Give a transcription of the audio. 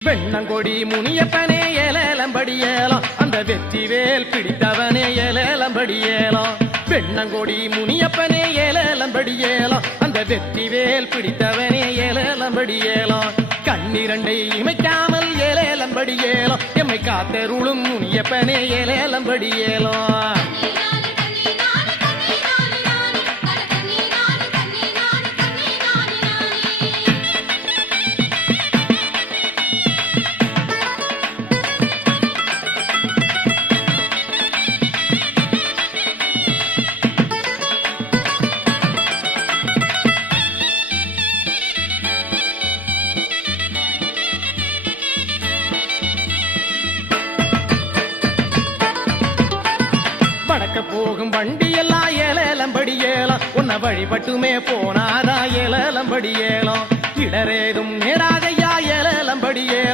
வெண்ணங்கொடி முனியப்பனே ஏலேலம்படியேலாம் அந்த வெற்றிவேல் பிடித்தவனே ஏலேலம்படியேலாம் வெண்ணங்கொடி முனியப்பனே ஏலேலம்படியேலாம் அந்த வெற்றிவேல் பிடித்தவனே ஏலேலம்படியேலாம் கண்ணிரண்டை இமைக்காமல் ஏலேலம்படியேலாம் எம்மை காத்தருளும் முனியப்பனே ஏலேலம்படியேலாம் போகும் வண்டி எல்லாம் ஏலேலம்படியேலாம் உன்னை வழிபட்டுமே போனாதா ஏலேலம்படியேலாம் இடரேதும் நேராதையா ஏலேலம்படியேலாம்